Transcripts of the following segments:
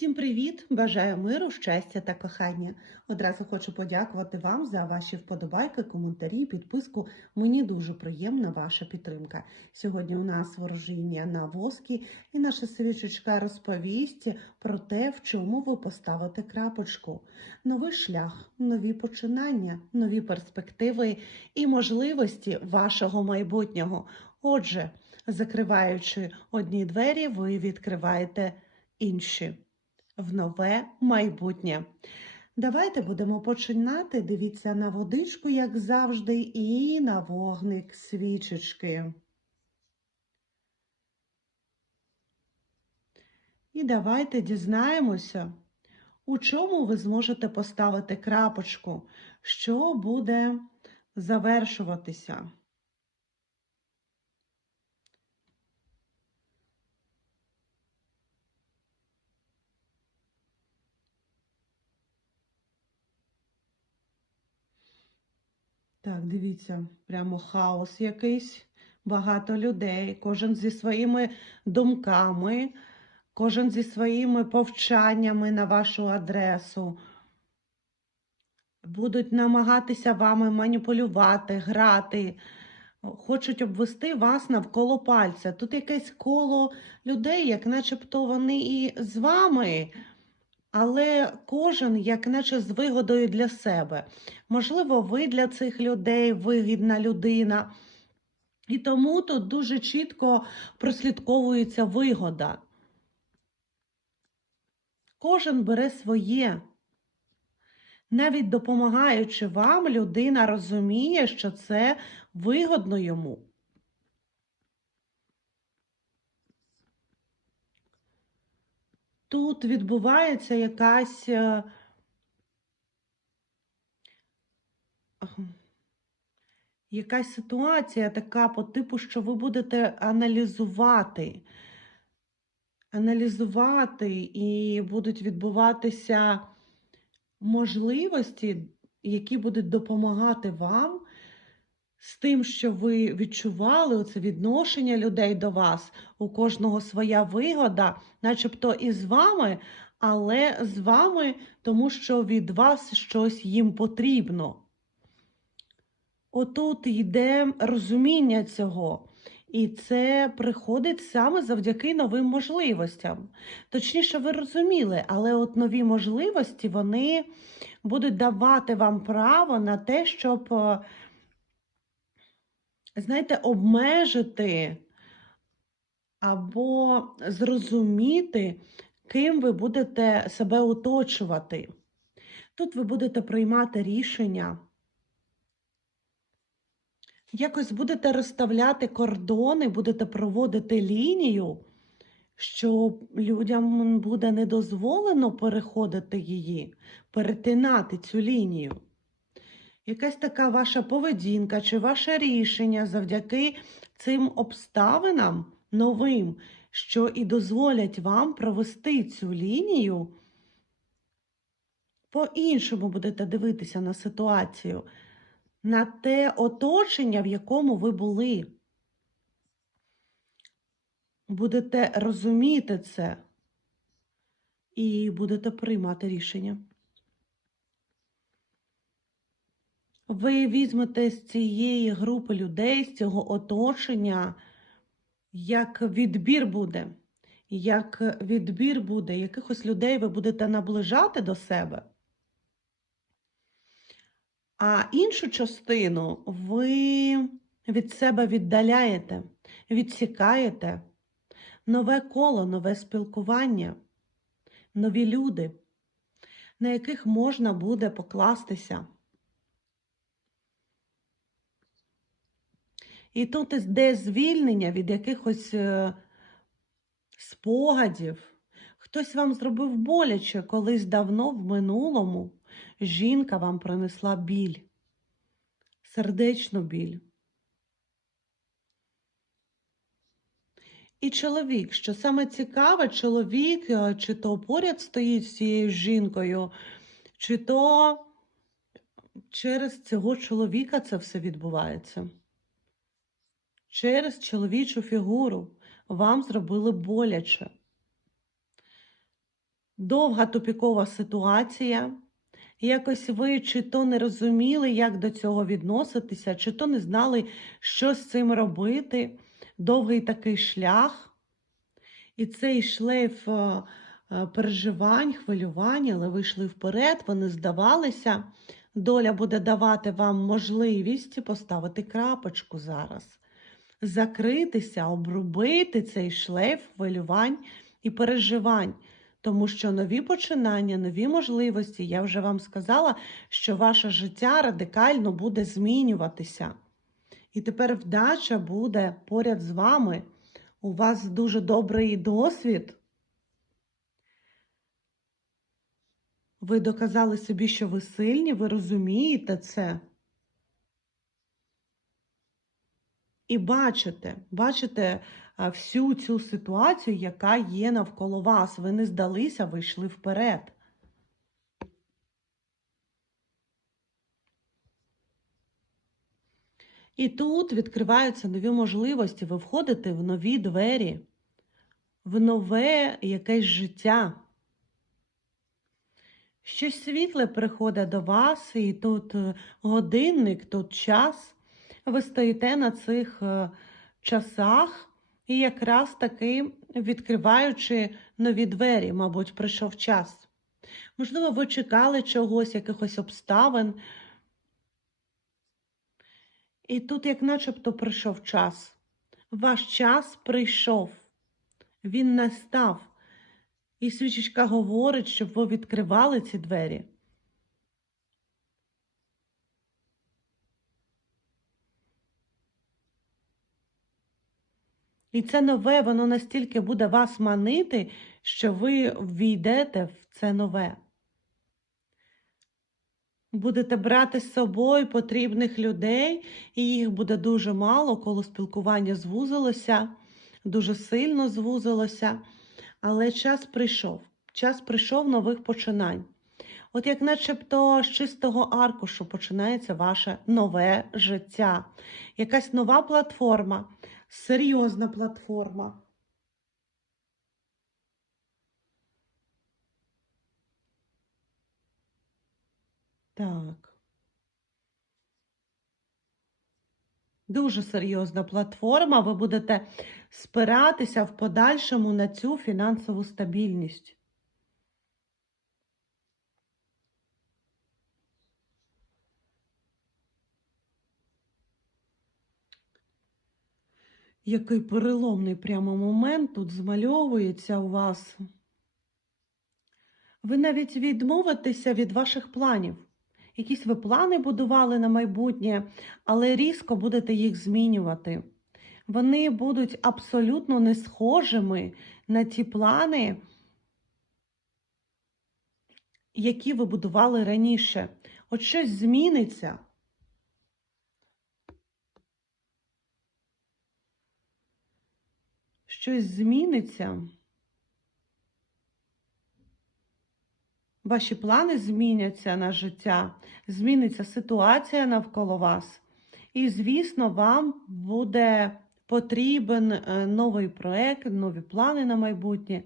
Всім привіт! Бажаю миру, щастя та кохання. Одразу хочу подякувати вам за ваші вподобайки, коментарі, підписку. Мені дуже приємна ваша підтримка. Сьогодні у нас ворожіння на воскі, і наша свічечка розповість про те, в чому ви поставите крапочку. Новий шлях, нові починання, нові перспективи і можливості вашого майбутнього. Отже, закриваючи одні двері, ви відкриваєте інші в нове майбутнє. Давайте будемо починати. Дивіться на водичку, як завжди, і на вогник свічечки. І давайте дізнаємося, у чому ви зможете поставити крапочку, що буде завершуватися. Так, дивіться, прямо хаос якийсь, багато людей, кожен зі своїми думками, кожен зі своїми повчаннями на вашу адресу. Будуть намагатися вами маніпулювати, грати, хочуть обвести вас навколо пальця. Тут якесь коло людей, як начебто вони і з вами, але кожен як наче з вигодою для себе. Можливо, ви для цих людей вигідна людина. І тому тут дуже чітко прослідковується вигода. Кожен бере своє. Навіть допомагаючи вам, людина розуміє, що це вигодно йому. Тут відбувається якась е, якась ситуація така по типу, що ви будете аналізувати, аналізувати і будуть відбуватися можливості, які будуть допомагати вам з тим, що ви відчували оце відношення людей до вас, у кожного своя вигода, начебто і з вами, але з вами, тому що від вас щось їм потрібно. Отут йде розуміння цього. І це приходить саме завдяки новим можливостям. Точніше, ви розуміли, але от нові можливості вони будуть давати вам право на те, щоб, е, знаєте, обмежити або зрозуміти, ким ви будете себе оточувати. Тут ви будете приймати рішення. Якось будете розставляти кордони, будете проводити лінію, що людям буде не дозволено переходити її, перетинати цю лінію. Якась така ваша поведінка чи ваше рішення завдяки цим обставинам новим, що і дозволять вам провести цю лінію, по-іншому будете дивитися на ситуацію на те оточення, в якому ви були. Будете розуміти це і будете приймати рішення. Ви візьмете з цієї групи людей, з цього оточення, як відбір буде, як відбір буде, якихось людей ви будете наближати до себе. А іншу частину ви від себе віддаляєте, відсікаєте нове коло, нове спілкування, нові люди, на яких можна буде покластися. І тут йде звільнення від якихось е, спогадів. Хтось вам зробив боляче колись давно в минулому. Жінка вам принесла біль, сердечну біль. І чоловік, що саме цікаве, чоловік, е, чи то поряд стоїть з цією жінкою, чи то через цього чоловіка це все відбувається. Через чоловічу фігуру вам зробили боляче. довга тупікова ситуація. Якось ви чи то не розуміли, як до цього відноситися, чи то не знали, що з цим робити. Довгий такий шлях. І цей шлейф е, е, переживань, хвилювань, але ви йшли вперед, вони здавалися. Доля буде давати вам можливість поставити крапочку зараз, закритися, обрубити цей шлейф хвилювань і переживань. Тому що нові починання, нові можливості, я вже вам сказала, що ваше життя радикально буде змінюватися. І тепер вдача буде поряд з вами. У вас дуже добрий досвід. Ви доказали собі, що ви сильні, ви розумієте це. І бачите, бачите всю цю ситуацію, яка є навколо вас. Ви не здалися, ви йшли вперед. І тут відкриваються нові можливості. Ви входите в нові двері, в нове якесь життя. Щось світле приходить до вас, і тут е, годинник, тут час. Ви стоїте на цих е, часах і якраз таки відкриваючи нові двері, мабуть, прийшов час. Можливо, ви чекали чогось, якихось обставин. І тут, як начебто, прийшов час. Ваш час прийшов, він настав. І свічечка говорить, щоб ви відкривали ці двері. І це нове, воно настільки буде вас манити, що ви ввійдете в це нове. Будете брати з собою потрібних людей, і їх буде дуже мало, коли спілкування звузилося, дуже сильно звузилося. Але час прийшов, час прийшов нових починань. От як начебто з чистого аркушу починається ваше нове життя, якась нова платформа, серйозна платформа. Так. Дуже серйозна платформа. Ви будете спиратися в подальшому на цю фінансову стабільність. Який переломний прямо момент тут змальовується у вас. Ви навіть відмовитеся від ваших планів. Якісь ви плани будували на майбутнє, але різко будете їх змінювати. Вони будуть абсолютно не схожими на ті плани, які ви будували раніше. От щось зміниться. Щось зміниться. Ваші плани зміняться на життя, зміниться ситуація навколо вас. І, звісно, вам буде потрібен е, новий проект, нові плани на майбутнє.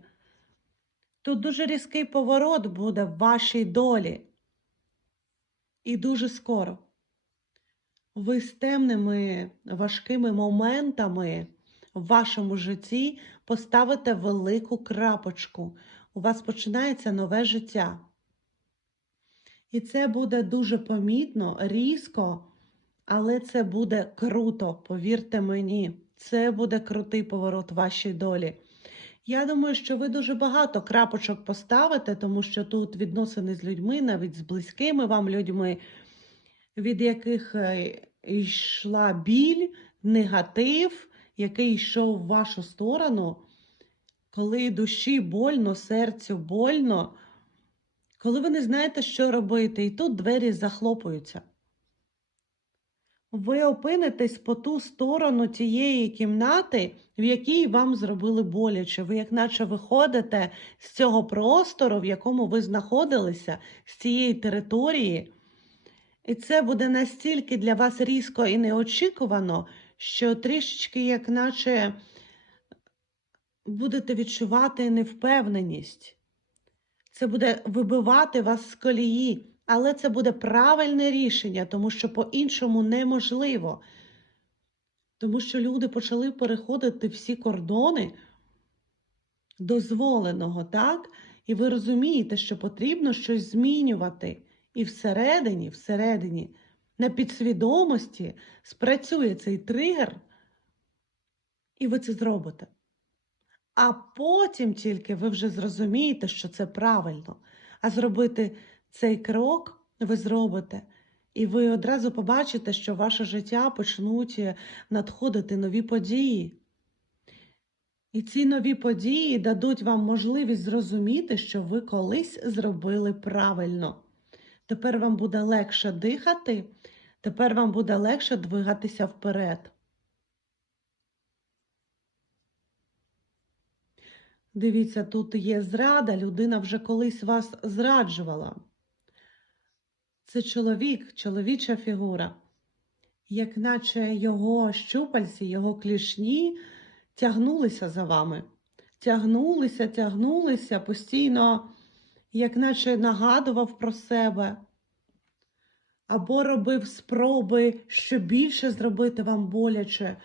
Тут дуже різкий поворот буде в вашій долі. І дуже скоро. Ви з темними важкими моментами в вашому житті поставите велику крапочку. У вас починається нове життя. І це буде дуже помітно, різко, але це буде круто, повірте мені, це буде крутий поворот вашій долі. Я думаю, що ви дуже багато крапочок поставите, тому що тут відносини з людьми, навіть з близькими вам людьми, від яких е, йшла біль, негатив, який йшов в вашу сторону, коли душі больно, серцю больно коли ви не знаєте, що робити, і тут двері захлопуються. Ви опинитесь по ту сторону тієї кімнати, в якій вам зробили боляче. Ви, як наче виходите з цього простору, в якому ви знаходилися, з цієї території. І це буде настільки для вас різко і неочікувано, що трішечки, як наче, будете відчувати невпевненість. Це буде вибивати вас з колії, але це буде правильне рішення, тому що по-іншому неможливо. Тому що люди почали переходити всі кордони дозволеного, так? І ви розумієте, що потрібно щось змінювати. І всередині, всередині, на підсвідомості спрацює цей тригер, і ви це зробите. А потім тільки ви вже зрозумієте, що це правильно. А зробити цей крок ви зробите. І ви одразу побачите, що в ваше життя почнуть е, надходити нові події. І ці нові події дадуть вам можливість зрозуміти, що ви колись зробили правильно. Тепер вам буде легше дихати, тепер вам буде легше двигатися вперед. Дивіться, тут є зрада, людина вже колись вас зраджувала. Це чоловік, чоловіча фігура, як наче його щупальці, його клішні тягнулися за вами. Тягнулися, тягнулися, постійно, як наче нагадував про себе. Або робив спроби, що більше зробити вам боляче.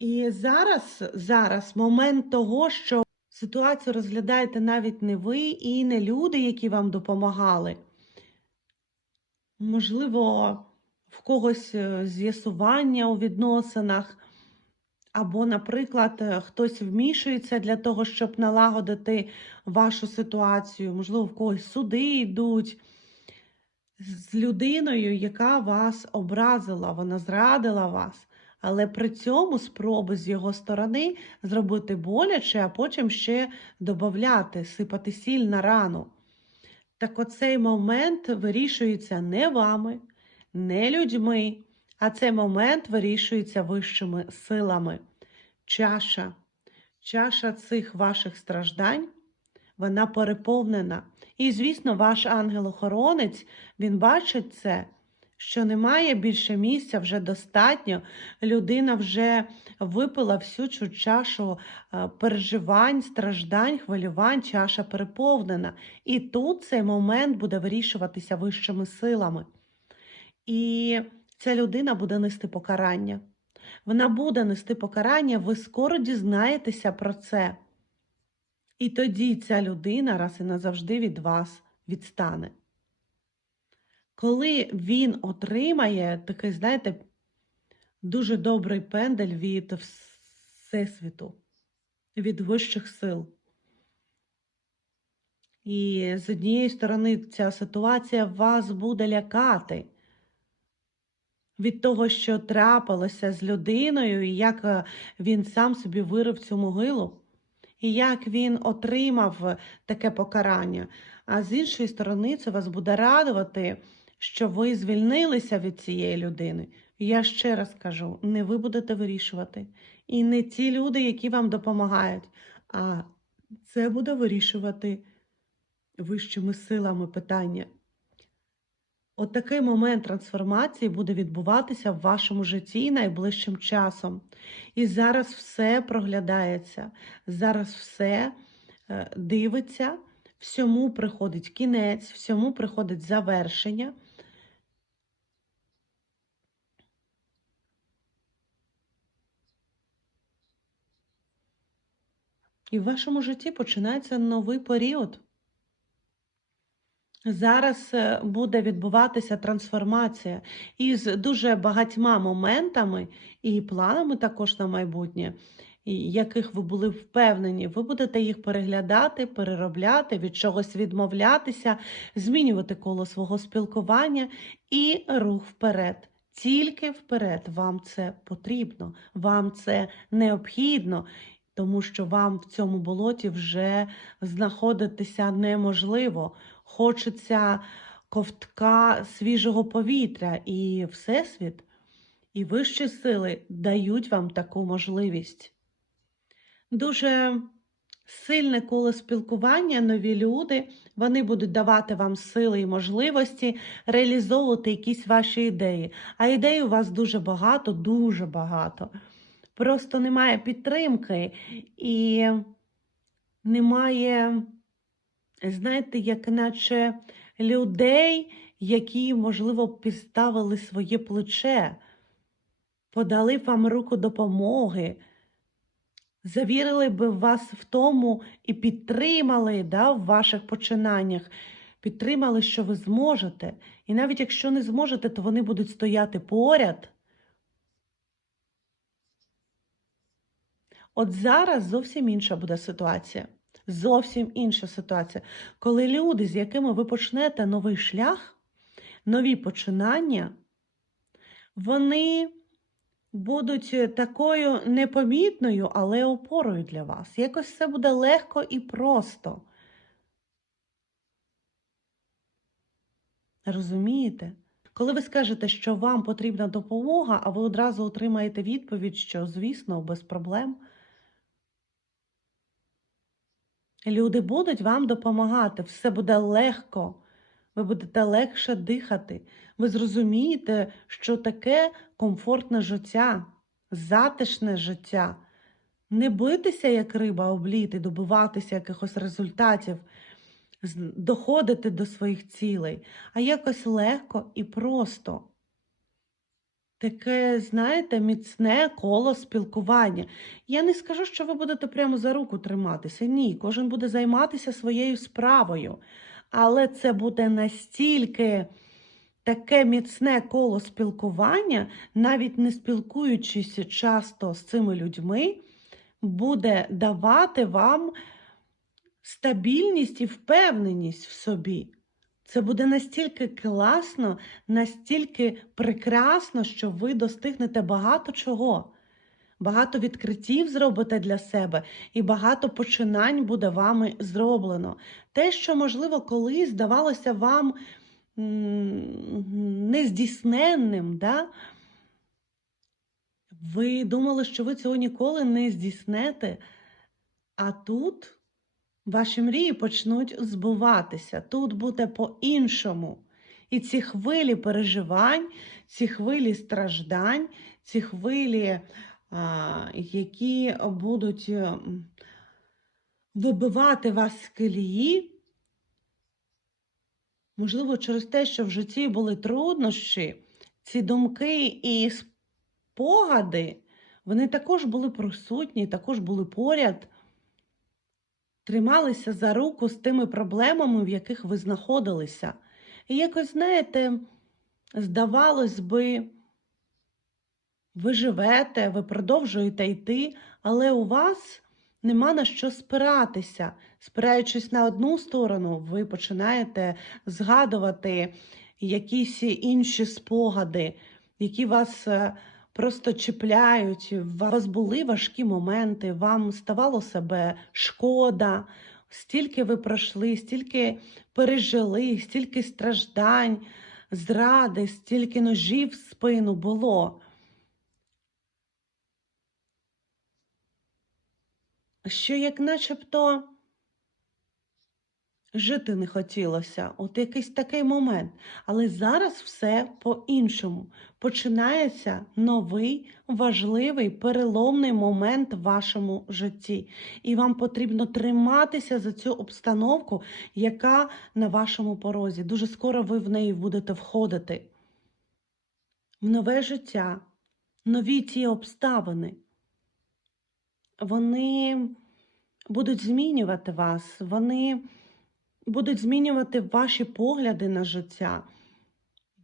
І зараз, зараз момент того, що ситуацію розглядаєте навіть не ви і не люди, які вам допомагали. Можливо, в когось е, з'ясування у відносинах, або, наприклад, е, хтось вмішується для того, щоб налагодити вашу ситуацію. Можливо, в когось суди йдуть з людиною, яка вас образила, вона зрадила вас. Але при цьому спроби з його сторони зробити боляче, а потім ще додати, сипати сіль на рану. Так оцей момент вирішується не вами, не людьми, а цей момент вирішується вищими силами. Чаша, чаша цих ваших страждань, вона переповнена. І, звісно, ваш ангел-охоронець, він бачить це, що немає більше місця, вже достатньо. Людина вже випила всю цю чашу е, переживань, страждань, хвилювань, чаша переповнена. І тут цей момент буде вирішуватися вищими силами. І ця людина буде нести покарання. Вона буде нести покарання, ви скоро дізнаєтеся про це. І тоді ця людина раз і назавжди від вас відстане. Коли він отримає такий, знаєте, дуже добрий пендель від Всесвіту, від вищих сил. І з однієї сторони, ця ситуація вас буде лякати від того, що трапилося з людиною, і як е, він сам собі вирив цю могилу, і як він отримав таке покарання. А з іншої сторони, це вас буде радувати, що ви звільнилися від цієї людини. Я ще раз кажу: не ви будете вирішувати. І не ті люди, які вам допомагають, а це буде вирішувати вищими силами питання. От момент трансформації буде відбуватися в вашому житті найближчим часом. І зараз все проглядається, зараз все е, дивиться, всьому приходить кінець, всьому приходить завершення. І в вашому житті починається новий період. Зараз е, буде відбуватися трансформація із дуже багатьма моментами і планами також на майбутнє, яких ви були впевнені, ви будете їх переглядати, переробляти, від чогось відмовлятися, змінювати коло свого спілкування і рух вперед. Тільки вперед вам це потрібно, вам це необхідно тому що вам в цьому болоті вже знаходитися неможливо. Хочеться ковтка свіжого повітря, і Всесвіт, і вищі сили дають вам таку можливість. Дуже сильне коло спілкування, нові люди, вони будуть давати вам сили і можливості реалізовувати якісь ваші ідеї. А ідей у вас дуже багато, дуже багато просто немає підтримки і немає знаєте, як наче людей, які, можливо, підставили своє плече, подали вам руку допомоги, завірили би вас в тому і підтримали да, в ваших починаннях, підтримали, що ви зможете. І навіть якщо не зможете, то вони будуть стояти поряд. От зараз зовсім інша буде ситуація. Зовсім інша ситуація. Коли люди, з якими ви почнете новий шлях, нові починання, вони будуть такою непомітною, але опорою для вас. Якось все буде легко і просто. Розумієте? Коли ви скажете, що вам потрібна допомога, а ви одразу отримаєте відповідь, що, звісно, без проблем. Люди будуть вам допомагати, все буде легко, ви будете легше дихати. Ви зрозумієте, що таке комфортне життя, затишне життя. Не битися, як риба, обліти, добиватися якихось результатів, доходити до своїх цілей, а якось легко і просто. Таке, знаєте, міцне коло спілкування. Я не скажу, що ви будете прямо за руку триматися. Ні, кожен буде займатися своєю справою. Але це буде настільки таке міцне коло спілкування, навіть не спілкуючись часто з цими людьми, буде давати вам стабільність і впевненість в собі. Це буде настільки класно, настільки прекрасно, що ви достигнете багато чого. Багато відкриттів зробите для себе, і багато починань буде вами зроблено. Те, що, можливо, колись здавалося вам нездійсненним, да? ви думали, що ви цього ніколи не здійснете, а тут ваші мрії почнуть збуватися. Тут буде по-іншому. І ці хвилі переживань, ці хвилі страждань, ці хвилі, які будуть е, вибивати вас з колії, можливо, через те, що в житті були труднощі, ці думки і спогади, вони також були присутні, також були поряд трималися за руку з тими проблемами, в яких ви знаходилися. І якось, знаєте, здавалось би, ви живете, ви продовжуєте йти, але у вас нема на що спиратися. Спираючись на одну сторону, ви починаєте згадувати якісь інші спогади, які вас е, просто чіпляють. У вас були важкі моменти, вам ставало себе шкода, стільки ви пройшли, стільки пережили, стільки страждань, зради, стільки ножів в спину було. Що як начебто жити не хотілося, от якийсь такий момент. Але зараз все по-іншому. Починається новий важливий переломний момент в вашому житті. І вам потрібно триматися за цю обстановку, яка на вашому порозі. Дуже скоро ви в неї будете входити. В нове життя, нові ті обставини. Вони будуть змінювати вас, вони будуть змінювати ваші погляди на життя.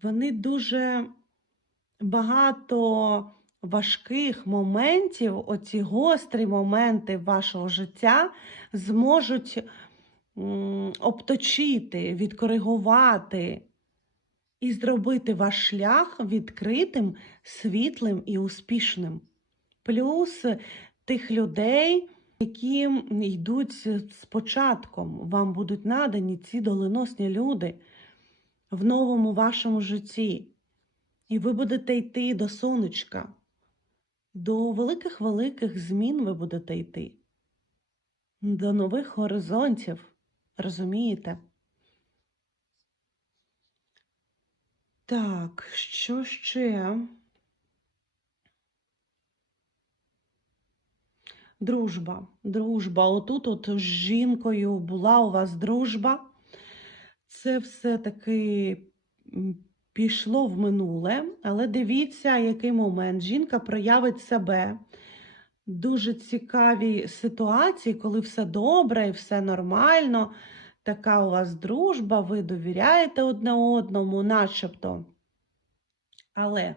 Вони дуже багато важких моментів, оці гострі моменти вашого життя зможуть обточити, відкоригувати і зробити ваш шлях відкритим, світлим і успішним. Плюс тих людей, які йдуть з початком, вам будуть надані ці доленосні люди в новому вашому житті. І ви будете йти до сонечка, до великих-великих змін ви будете йти, до нових горизонтів. Розумієте? Так, що ще? Дружба. Дружба. Отут, от з жінкою була у вас дружба. Це все-таки пішло в минуле, але дивіться, який момент. Жінка проявить себе. Дуже цікаві ситуації, коли все добре і все нормально. Така у вас дружба, ви довіряєте одне одному, начебто. Але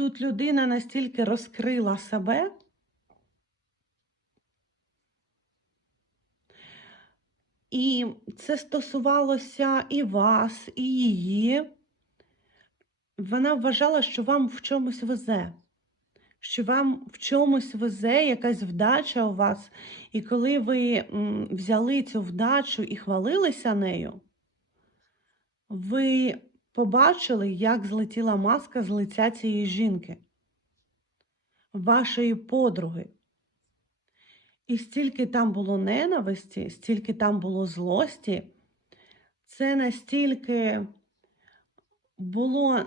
тут людина настільки розкрила себе, і це стосувалося і вас, і її. Вона вважала, що вам в чомусь везе, що вам в чомусь везе якась вдача у вас. І коли ви взяли цю вдачу і хвалилися нею, ви побачили, як злетіла маска з лиця цієї жінки, вашої подруги. І стільки там було ненависті, стільки там було злості, це настільки було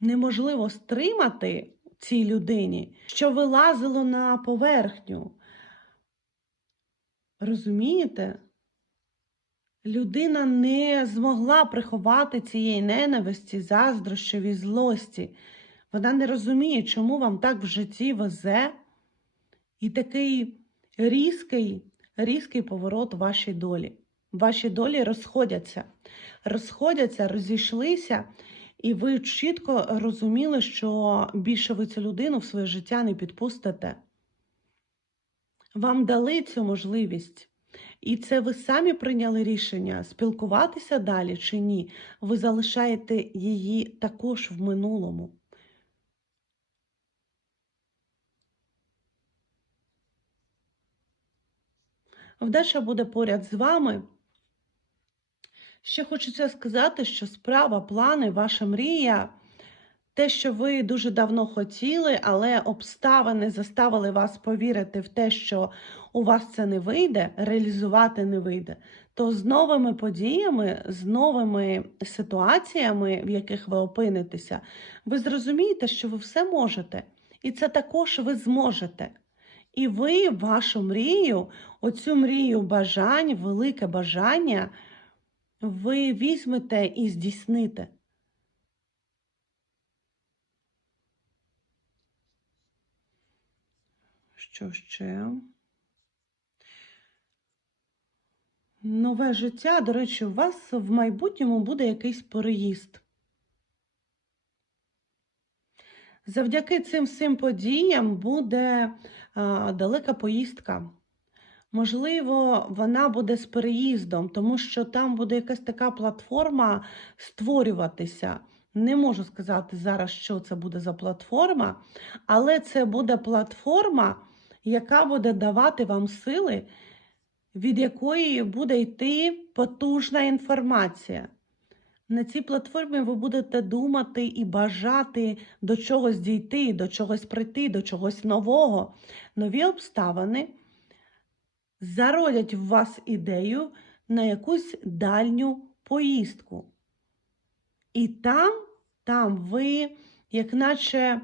неможливо стримати цій людині, що вилазило на поверхню. Розумієте? Людина не змогла приховати цієї ненависті, заздрощів і злості. Вона не розуміє, чому вам так в житті везе. І такий різкий, різкий поворот вашій долі. Ваші долі розходяться, розходяться, розійшлися, і ви чітко розуміли, що більше ви цю людину в своє життя не підпустите. Вам дали цю можливість. І це ви самі прийняли рішення спілкуватися далі чи ні. Ви залишаєте її також в минулому. Вдача буде поряд з вами. Ще хочеться сказати, що справа, плани, ваша мрія, те, що ви дуже давно хотіли, але обставини заставили вас повірити в те, що у вас це не вийде, реалізувати не вийде, то з новими подіями, з новими ситуаціями, в яких ви опинитеся, ви зрозумієте, що ви все можете. І це також ви зможете. І ви вашу мрію, оцю мрію бажань, велике бажання, ви візьмете і здійсните. Що ще? Нове життя, до речі, у вас в майбутньому буде якийсь переїзд. Завдяки цим всім подіям буде а, далека поїздка. Можливо, вона буде з переїздом, тому що там буде якась така платформа створюватися. Не можу сказати зараз, що це буде за платформа, але це буде платформа, яка буде давати вам сили, від якої буде йти потужна інформація. На цій платформі ви будете думати і бажати до чогось дійти, до чогось прийти, до чогось нового. Нові обставини зародять в вас ідею на якусь дальню поїздку. І там, там ви, як наче, е,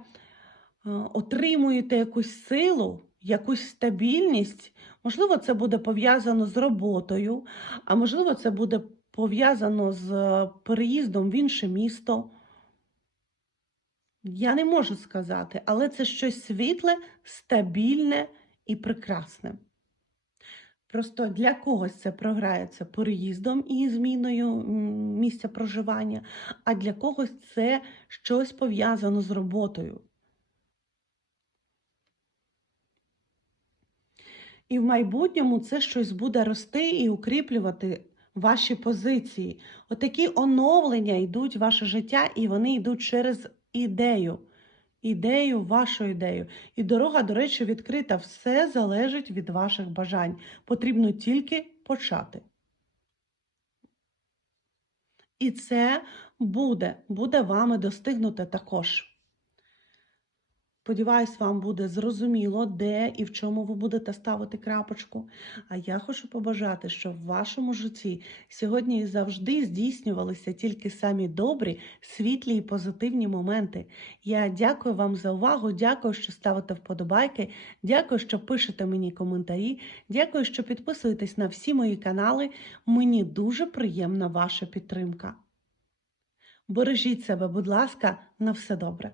отримуєте якусь силу, якусь стабільність. Можливо, це буде пов'язано з роботою, а можливо, це буде пов'язано з е, переїздом в інше місто. Я не можу сказати, але це щось світле, стабільне і прекрасне. Просто для когось це програється переїздом і зміною місця проживання, а для когось це щось пов'язано з роботою. І в майбутньому це щось буде рости і укріплювати ваші позиції. Отакі оновлення йдуть в ваше життя, і вони йдуть через ідею. Ідею, вашу ідею. І дорога, до речі, відкрита. Все залежить від ваших бажань. Потрібно тільки почати. І це буде, буде вами достигнуте також. Сподіваюсь, вам буде зрозуміло, де і в чому ви будете ставити крапочку. А я хочу побажати, щоб в вашому житті сьогодні і завжди здійснювалися тільки самі добрі, світлі і позитивні моменти. Я дякую вам за увагу. Дякую, що ставите вподобайки. Дякую, що пишете мені коментарі. Дякую, що підписуєтесь на всі мої канали. Мені дуже приємна ваша підтримка. Бережіть себе, будь ласка, на все добре.